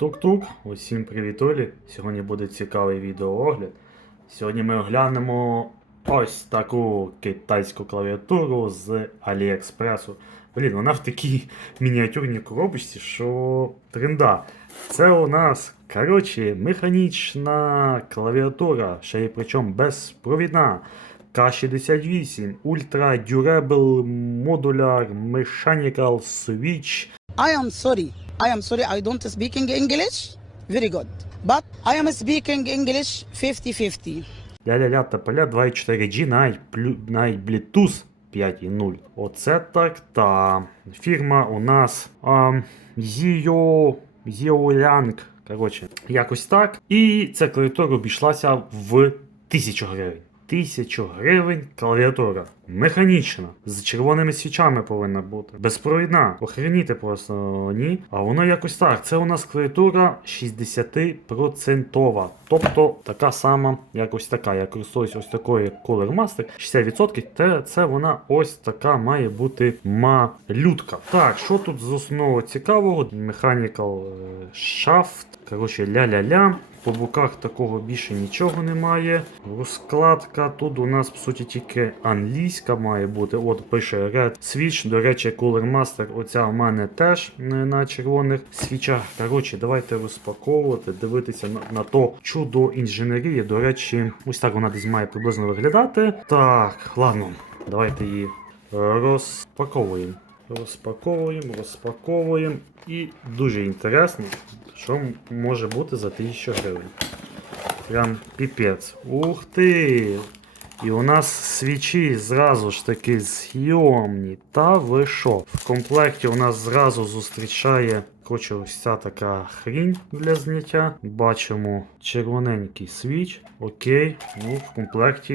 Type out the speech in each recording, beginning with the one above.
Тук-тук, усім привітулі. Сьогодні буде цікавий відеоогляд. Сьогодні ми оглянемо ось таку китайську клавіатуру з Аліекспресу. Блін, вона в такій мініатюрній коробочці, що тренда. Це у нас, коротше, механічна клавіатура, ще й причому безпровідна. K68 Ultra Durable Modular Mechanical Switch I am sorry. I am sorry. I don't speaking English. Very good. But I am speaking English 50-50. Ля-ля-ля тополя 2.4G навіть, навіть Bluetooth 5.0. Оце так та. Фірма у нас а, Zio, Ziolang. Коротше, якось так. І ця клавіатура обійшлася в 1000 гривень. 1000 гривень клавіатура. Механічна. З червоними свічами повинна бути. Безпровідна. Охреніти просто ні. А воно якось так. Це у нас клавіатура 60%. Тобто така сама, якось така. Я користуюсь ось такою Cooler Master. 60%. Те, це вона ось така має бути малютка. Так, що тут з основного цікавого? Е, Shaft. Коротше, ля-ля-ля. По боках такого більше нічого немає. Розкладка. Тут у нас, по суті, тільки англійська має бути. От пише Red Switch. До речі, Cooler Master. Оця у мене теж не на червоних свічах. Коротше, давайте розпаковувати, дивитися на, на то чудо інженерії. До речі, ось так вона десь має приблизно виглядати. Так, ладно, давайте її розпаковуємо. Розпаковуємо, розпаковуємо. І дуже інтересно, що може бути за 1000 гривень. Прям піпець. Ух ти! І у нас свічі зразу ж таки зйомні. Та ви що? В комплекті у нас зразу зустрічає. Коротше, ось ця така хрінь для зняття. Бачимо червоненький свіч. Окей. Ну, в комплекті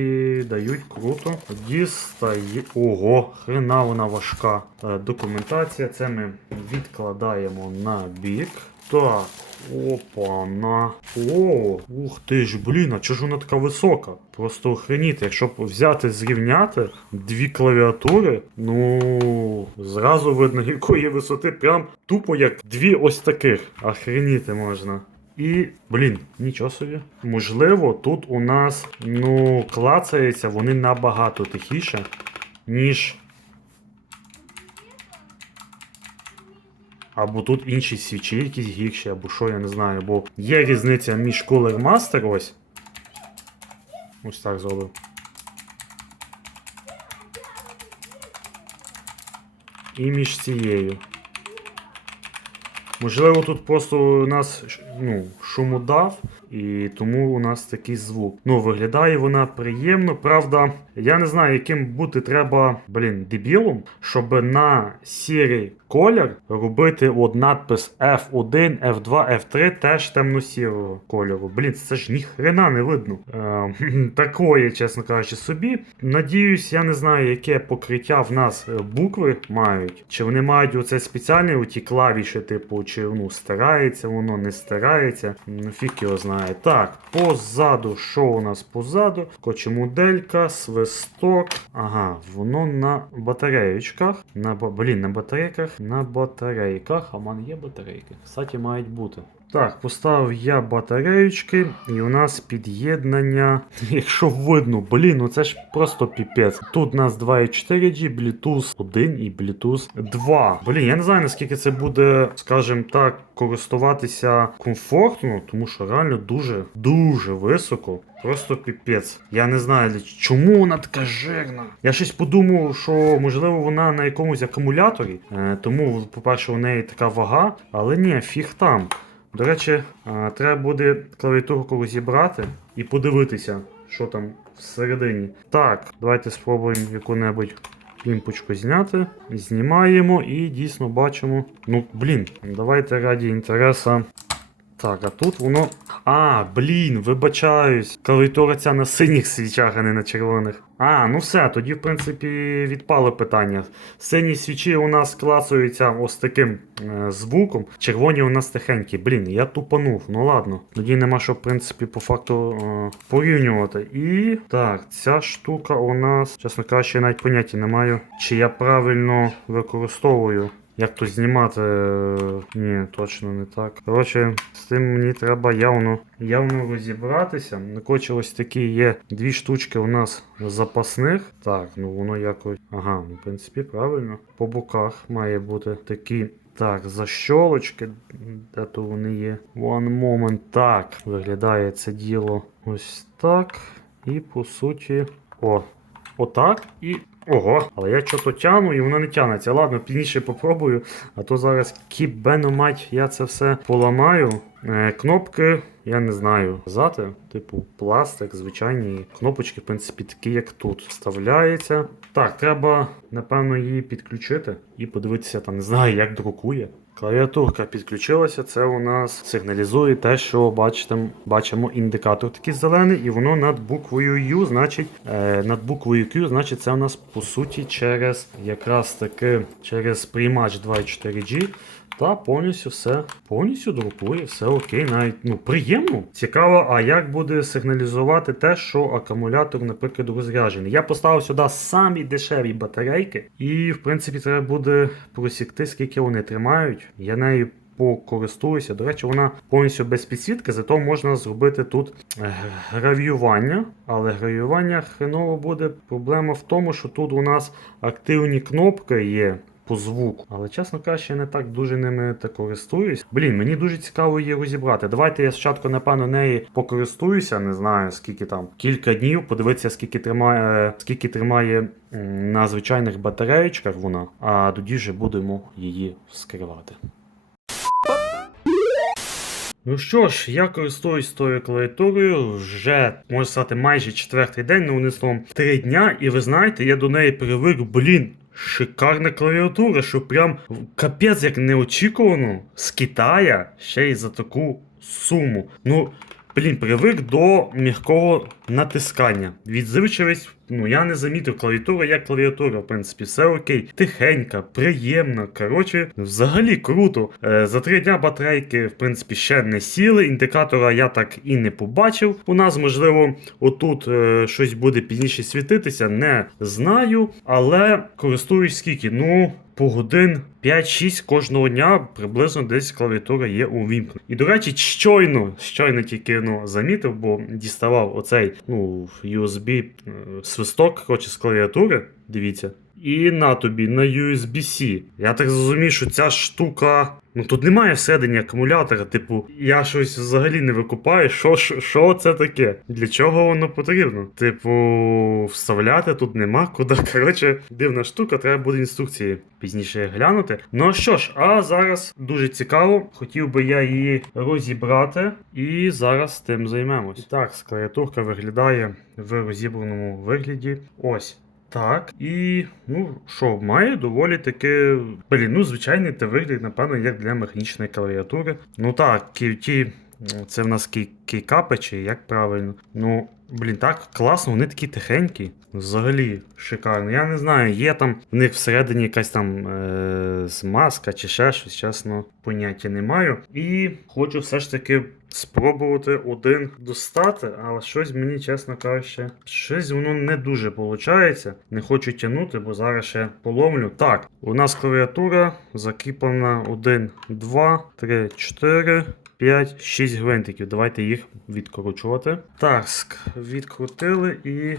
дають круто. Дістає. Ого, хрена вона важка. Е, Документація. Це ми відкладаємо на бік. Так, опа, на. О, ух ти ж, блін, а чого ж вона така висока? Просто охреніти, якщо взяти зрівняти дві клавіатури, ну зразу видно якої висоти, прям тупо як дві ось таких. Охреніти можна. І, блін, нічого собі. Можливо, тут у нас, ну, клацаються вони набагато тихіше, ніж Або тут інші свічі якісь гірші, або що, я не знаю. Бо є різниця між Cooler Master ось. Ось так зробив. І між цією. Можливо, тут просто у нас ну, шумодав, і тому у нас такий звук. Ну, виглядає вона приємно. Правда, я не знаю, яким бути треба, блін, дебілом, щоб на сірий колір робити от надпис F1, F2, F3 теж темно-сірого кольору. Блін, це ж ніхрена не видно. Е, такої, чесно кажучи, собі. Надіюсь, я не знаю, яке покриття в нас е, букви мають. Чи вони мають оце спеціальні оті клавіші, типу, чи ну, стирається воно, не стирається. Фіг його знає. Так, позаду, що у нас позаду? Хоче моделька, свисток. Ага, воно на батареєчках. На, блін, на батарейках, на батарейках. А в мене є батарейки. Кстати, мають бути. Так, поставив я батареючки, і у нас під'єднання. Якщо видно, блін, ну це ж просто піпець. Тут у нас 2.4G, Bluetooth 1 і Bluetooth 2. Блін, я не знаю, наскільки це буде, скажімо так, користуватися комфортно, тому що реально дуже, дуже високо. Просто піпець. Я не знаю, чому вона така жирна. Я щось подумав, що можливо вона на якомусь акумуляторі, е, тому, по-перше, у неї така вага, але ні, фіг там. До речі, е, треба буде клавіатурку зібрати і подивитися, що там всередині. Так, давайте спробуємо яку-небудь пімпочку зняти. Знімаємо і дійсно бачимо. Ну, блін, давайте раді інтереса. Так, а тут воно. А, блін, вибачаюсь. Клавіатура ця на синіх свічах, а не на червоних. А, ну все, тоді, в принципі, відпало питання. Сині свічі у нас клацаються ось таким е, звуком. Червоні у нас тихенькі. Блін, я тупанув. Ну ладно. Тоді нема що, в принципі, по факту е, порівнювати. І так, ця штука у нас, чесно кажучи, навіть поняття не маю, чи я правильно використовую Як то знімати? Ні, точно не так. Коротше, з тим мені треба явно, явно розібратися. Ну, коротше, ось такі є дві штучки у нас запасних. Так, ну воно якось. Ага, ну, в принципі, правильно. По боках має бути такі. Так, защолочки, де то вони є. One moment. Так, виглядає це діло ось так. І по суті. О, отак і. Ого, але я що-то тяну і воно не тягнеться. Ладно, пізніше попробую. А то зараз кібену мать, я це все поламаю. Е, кнопки, я не знаю. Казати, типу, пластик, звичайні кнопочки, в принципі, такі, як тут. Вставляється. Так, треба, напевно, її підключити і подивитися, там, не знаю, як друкує. Клавіатурка підключилася, це у нас сигналізує те, що бачите, бачимо індикатор такий зелений, і воно над буквою U, значить, е, над буквою Q, значить, це у нас по суті через якраз таки через приймач 2.4G. Та повністю все повністю друкує, все окей, навіть ну приємно. Цікаво, а як буде сигналізувати те, що акумулятор, наприклад, розряджений. Я поставив сюди самі дешеві батарейки, і в принципі треба буде просікти, скільки вони тримають. Я нею покористуюся. До речі, вона повністю без підсвітки, зато можна зробити тут е, гравіювання. Але гравіювання хреново буде. Проблема в тому, що тут у нас активні кнопки є по звуку. Але, чесно кажучи, я не так дуже ними та користуюсь. Блін, мені дуже цікаво її розібрати. Давайте я спочатку, напевно, неї покористуюся, не знаю скільки там, кілька днів, подивитися, скільки тримає, скільки тримає на звичайних батареєчках вона, а тоді вже будемо її вскривати. Ну що ж, я користуюсь тою клавіатурою вже, можна сказати, майже четвертий день, ну не словом, три дня, і ви знаєте, я до неї привик, блін. Шикарна клавіатура, що прям капець як неочікувано з Китая ще й за таку суму. Ну, блін, привик до м'якого натискання. Відзивчивість, ну я не замітив клавіатура як клавіатура, в принципі, все окей. Тихенька, приємна. Коротше, взагалі круто. Е, за три дня батарейки, в принципі, ще не сіли. Індикатора я так і не побачив. У нас, можливо, отут е, щось буде пізніше світитися, не знаю. Але користуюсь скільки? Ну. По годин 5-6 кожного дня приблизно десь клавіатура є увімкнена. І до речі, щойно, щойно тільки ну, замітив, бо діставав оцей ну, USB е, свисток хоче з клавіатури. Дивіться. І на тобі на USB-C. Я так зрозумів, що ця штука. Ну тут немає всередині акумулятора. Типу, я щось взагалі не викупаю. Що, що, що це таке? Для чого воно потрібно? Типу, вставляти тут нема куди. Коротше, дивна штука, треба буде інструкції пізніше глянути. Ну що ж, а зараз дуже цікаво. Хотів би я її розібрати, і зараз тим займемось. І так, клавіатурка виглядає в розібраному вигляді. Ось. Так, і ну що, має доволі таке. Блін, ну звичайний та вигляд, напевно, як для механічної клавіатури. Ну так, QT, це в нас кей- кейкапи, чи як правильно. Ну, блін, так, класно, вони такі тихенькі. Взагалі шикарно. Я не знаю, є там в них всередині якась там е- змазка чи ще щось, чесно, поняття не маю. І хочу все ж таки спробувати один достати, але щось мені, чесно кажучи, щось воно не дуже виходить. Не хочу тягнути, бо зараз ще поломлю. Так, у нас клавіатура закріплена 1, 2, 3, 4. 5, 6 гвинтиків. Давайте їх відкручувати. Так, відкрутили і.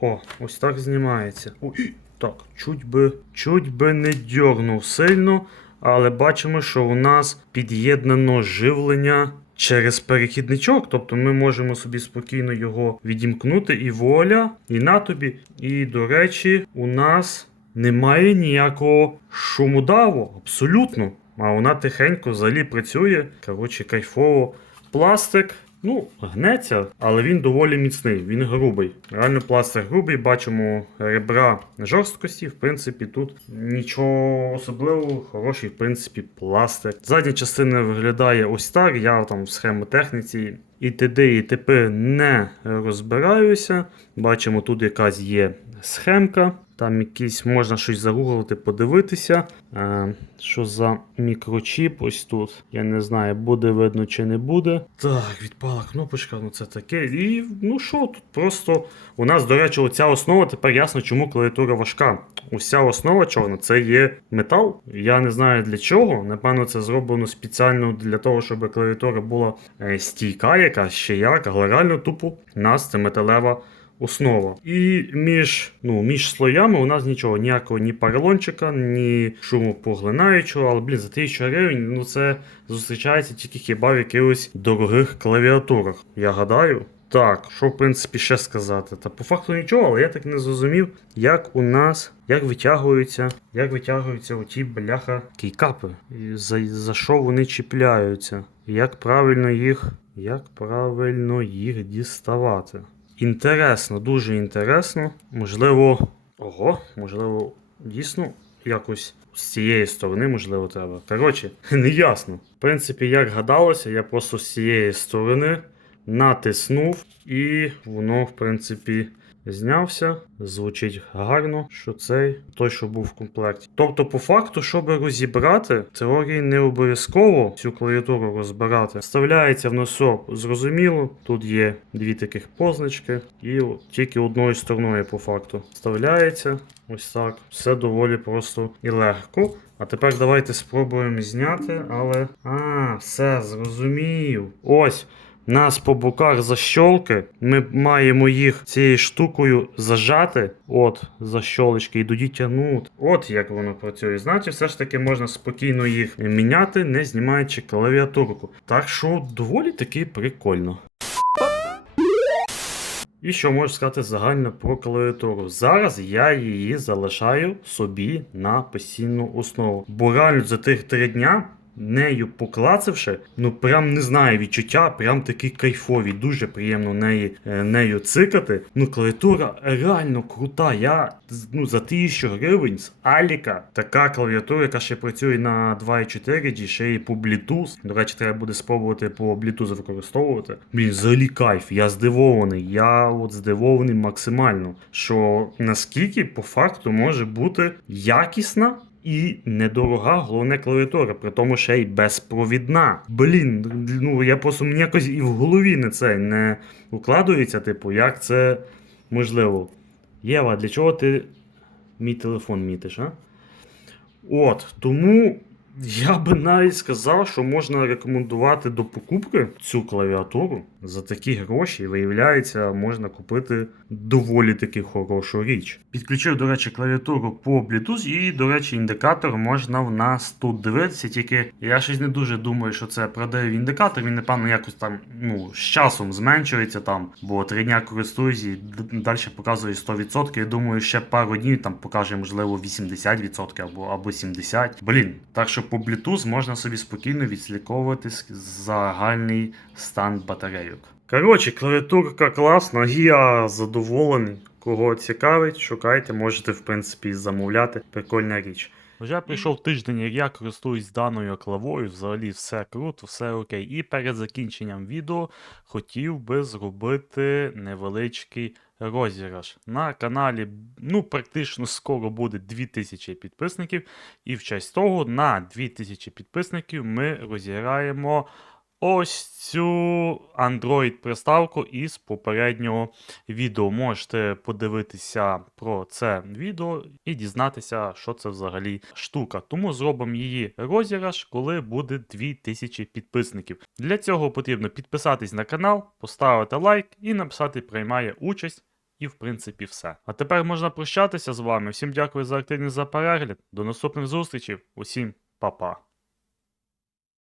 О, ось так знімається. Ой, так, чуть би, чуть би не дьорнув сильно, але бачимо, що у нас під'єднано живлення через перехідничок. Тобто ми можемо собі спокійно його відімкнути і воля, і на тобі. І, до речі, у нас немає ніякого шумодаву, абсолютно. А вона тихенько взагалі працює. Коротше, кайфово. Пластик. Ну, гнеться, але він доволі міцний, він грубий. Реально пластик грубий, бачимо ребра жорсткості. В принципі, тут нічого особливого, хороший, в принципі, пластик. Задня частина виглядає ось так. Я там в схемотехніці і т.д. і т.п. не розбираюся. Бачимо, тут якась є схемка. Там якісь можна щось загуглити, подивитися. Е, що за мікрочіп ось тут. Я не знаю, буде видно чи не буде. Так, відпала кнопочка, ну це таке. І ну що, тут просто у нас, до речі, оця основа тепер ясно, чому клавіатура важка. Уся основа чорна це є метал. Я не знаю для чого. Напевно, це зроблено спеціально для того, щоб клавіатура була е, стійка, яка ще як, але реально тупо у нас це металева основа. І між, ну, між слоями у нас нічого, ніякого ні поролончика, ні шуму поглинаючого, але блін, за 1000 гривень ну це зустрічається тільки хіба в якихось дорогих клавіатурах. Я гадаю. Так, що в принципі ще сказати? Та по факту нічого, але я так не зрозумів, як у нас, як витягуються, як витягуються оті бляха кейкапи. І за, за що вони чіпляються? Як правильно їх, як правильно їх діставати? Інтересно, дуже інтересно. Можливо, ого, можливо, дійсно якось з цієї сторони, можливо, треба. Коротше, не ясно. В принципі, як гадалося, я просто з цієї сторони натиснув, і воно, в принципі, знявся. Звучить гарно, що цей той, що був в комплекті. Тобто, по факту, щоб розібрати, в теорії не обов'язково цю клавіатуру розбирати. Вставляється в носок, зрозуміло. Тут є дві таких позначки, і от тільки одною стороною, по факту, вставляється. Ось так. Все доволі просто і легко. А тепер давайте спробуємо зняти, але. А, все, зрозумів. Ось. Нас по боках защолки. Ми маємо їх цією штукою зажати. От, защолочки, і тоді тягнути. От як воно працює. Значить, все ж таки можна спокійно їх міняти, не знімаючи клавіатурку. Так що доволі таки прикольно. І що можу сказати загально про клавіатуру? Зараз я її залишаю собі на постійну основу. Бо реально за тих три дня. Нею поклацавши, ну прям не знаю відчуття, прям такі кайфові. Дуже приємно неї, е, нею цикати. Ну, клавіатура реально крута. Я ну, за 1000 гривень з Аліка така клавіатура, яка ще працює на 2.4 G, ще й по Bluetooth. До речі, треба буде спробувати по Bluetooth використовувати. Блін, взагалі кайф. Я здивований. Я от здивований максимально. Що наскільки по факту може бути якісна і недорога, головне клавіатура, при тому ще й безпровідна. Блін, ну я просто мені якось і в голові не це не укладується, типу, як це можливо. Єва, для чого ти мій телефон мітиш, а? От, тому я би навіть сказав, що можна рекомендувати до покупки цю клавіатуру за такі гроші. Виявляється, можна купити доволі таки хорошу річ. Підключив, до речі, клавіатуру по Bluetooth, і, до речі, індикатор можна в нас тут дивитися. Тільки я щось не дуже думаю, що це продає індикатор. Він, напевно, якось там ну, з часом зменшується там, бо три дня користуюсь і далі показує 100%. Я думаю, ще пару днів там покаже, можливо, 80% або, або 70%. Блін, так що по Bluetooth можна собі спокійно відслідковувати загальний стан батарейок. Коротше, клавіатурка класна, я задоволений. Кого цікавить, шукайте, можете в принципі замовляти. Прикольна річ. Вже прийшов тиждень, як я користуюсь даною клавою, взагалі все круто, все окей. І перед закінченням відео хотів би зробити невеличкий розіграш. На каналі ну, практично скоро буде 2000 підписників. І в честь того на 2000 підписників ми розіграємо ось цю Android-приставку із попереднього відео. Можете подивитися про це відео і дізнатися, що це взагалі штука. Тому зробимо її розіграш, коли буде 2000 підписників. Для цього потрібно підписатись на канал, поставити лайк і написати приймає участь. І, в принципі, все. А тепер можна прощатися з вами. Всім дякую за активність за перегляд. До наступних зустрічей. Усім па-па.